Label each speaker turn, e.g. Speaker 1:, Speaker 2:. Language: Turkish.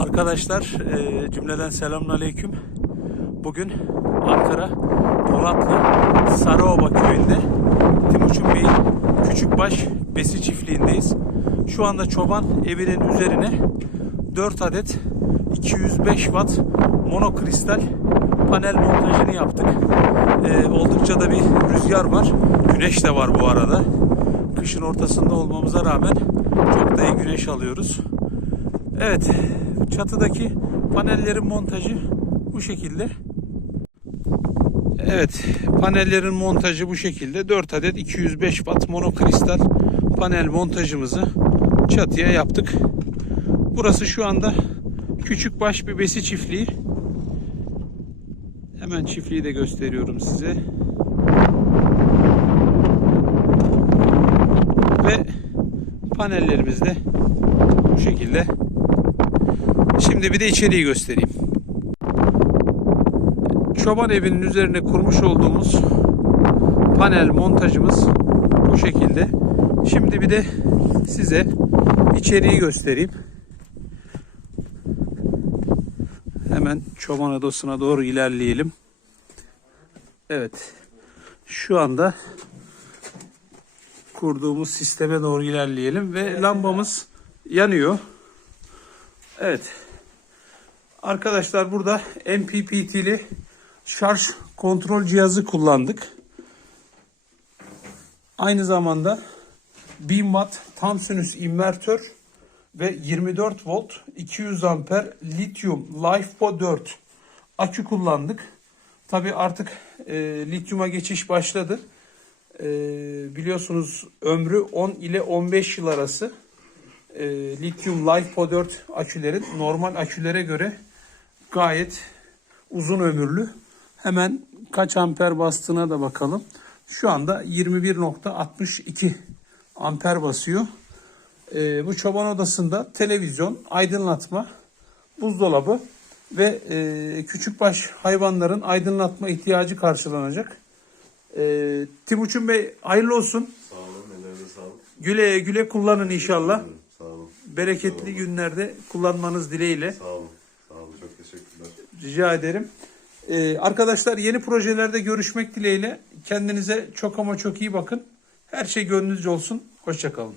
Speaker 1: Arkadaşlar e, cümleden selamünaleyküm. Bugün Ankara Polatlı Sarıoba köyünde Timuçin Bey'in Küçükbaş Besi çiftliğindeyiz. Şu anda çoban evinin üzerine 4 adet 205 watt monokristal panel montajını yaptık. E, oldukça da bir rüzgar var. Güneş de var bu arada. Kışın ortasında olmamıza rağmen çok da iyi güneş alıyoruz. Evet, çatıdaki panellerin montajı bu şekilde. Evet, panellerin montajı bu şekilde. 4 adet 205 watt monokristal panel montajımızı çatıya yaptık. Burası şu anda küçük baş bir besi çiftliği. Hemen çiftliği de gösteriyorum size. Ve panellerimiz de bu şekilde. Şimdi bir de içeriği göstereyim. Çoban evinin üzerine kurmuş olduğumuz panel montajımız bu şekilde. Şimdi bir de size içeriği göstereyim. Hemen çoban odasına doğru ilerleyelim. Evet. Şu anda kurduğumuz sisteme doğru ilerleyelim ve lambamız yanıyor. Evet. Arkadaşlar burada MPPT'li şarj kontrol cihazı kullandık. Aynı zamanda 1000 watt tam sinüs invertör ve 24 volt 200 amper lityum LiFePO 4 akü kullandık. Tabi artık e, lityuma geçiş başladı. E, biliyorsunuz ömrü 10 ile 15 yıl arası e, lityum LiFePO 4 akülerin normal akülere göre gayet uzun ömürlü. Hemen kaç amper bastığına da bakalım. Şu anda 21.62 amper basıyor. E, bu çoban odasında televizyon, aydınlatma, buzdolabı ve e, küçükbaş hayvanların aydınlatma ihtiyacı karşılanacak. E, Timuçin Bey hayırlı olsun.
Speaker 2: Sağ olun, ellerine sağlık.
Speaker 1: Güle güle kullanın inşallah.
Speaker 2: Sağ olun,
Speaker 1: Bereketli günlerde kullanmanız dileğiyle.
Speaker 2: sağ olun. Sağ olun, çok teşekkürler.
Speaker 1: Rica ederim. Ee, arkadaşlar yeni projelerde görüşmek dileğiyle. Kendinize çok ama çok iyi bakın. Her şey gönlünüzce olsun. Hoşçakalın.